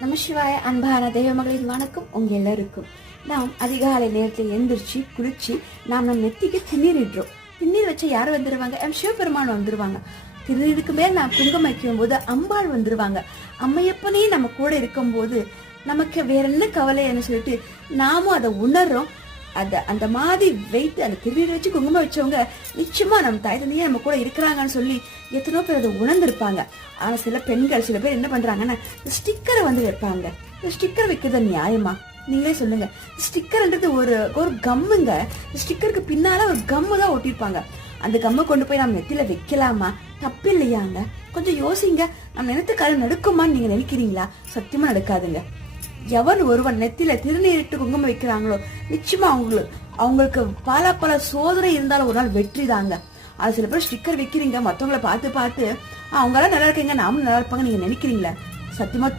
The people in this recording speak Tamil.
நமசிவாய. அன்பான தெய்வ மகளின் வணக்கம் உங்க எல்லாருக்கும். நாம் அதிகாலை நேரத்தில் எந்திரிச்சு குளிச்சு நாம் நெத்திக்கு திண்ணீர் இடுறோம். திண்ணீர் வச்சா யார் வந்துருவாங்க? சிவபெருமான் வந்துருவாங்க. திருநீருக்கு மேல் நான் குங்குமம் வைக்கும் போது அம்பாள் வந்துருவாங்க. அம்மையப்பனே நம்ம கூட இருக்கும் போது நமக்கு வேற என்ன கவலைன்னு சொல்லிட்டு நாமும் அதை உணர்றோம். அந்த மாதிரி வைத்து அந்த திருநீர் வச்சு குங்குமம் வச்சவங்க நிச்சயமா நம்ம தாய் தந்தையே நம்ம கூட இருக்கிறாங்கன்னு சொல்லி எத்தனோ பேர் அதை உணர்ந்திருப்பாங்க. ஆனா சில பெண்கள் சில பேர் என்ன பண்றாங்கன்னா ஸ்டிக்கரை வந்து வைப்பாங்க. இந்த ஸ்டிக்கர் வைக்கிறது நியாயமா? நீங்களே சொல்லுங்க. ஸ்டிக்கர்ன்றது ஒரு கம்முங்க. ஸ்டிக்கருக்கு பின்னால ஒரு கம்மு தான் ஒட்டிருப்பாங்க. அந்த கம்மை கொண்டு போய் நம்ம நெத்தில வைக்கலாமா? தப்பு இல்லையாங்க? கொஞ்சம் யோசிங்க. நம்ம நினைத்த காலம் நடக்குமான்னு நீங்க நினைக்கிறீங்களா? சத்தியமா நடக்காதுங்க. எவன் ஒருவன் நெத்தில திருநீரிட்டு குங்குமம் வைக்கிறாங்களோ நிச்சயமா அவங்களுக்கு பல சோதனை இருந்தாலும் ஒரு நாள் வெற்றி தாங்க. அது சில பேர் ஸ்டிக்கர் வைக்கிறீங்க, மத்தவங்களை பார்த்து அவங்களாம் நல்லா இருக்கீங்க, நாமும் நல்லா இருப்பாங்க நீங்க நினைக்கிறீங்களா? சத்தியமா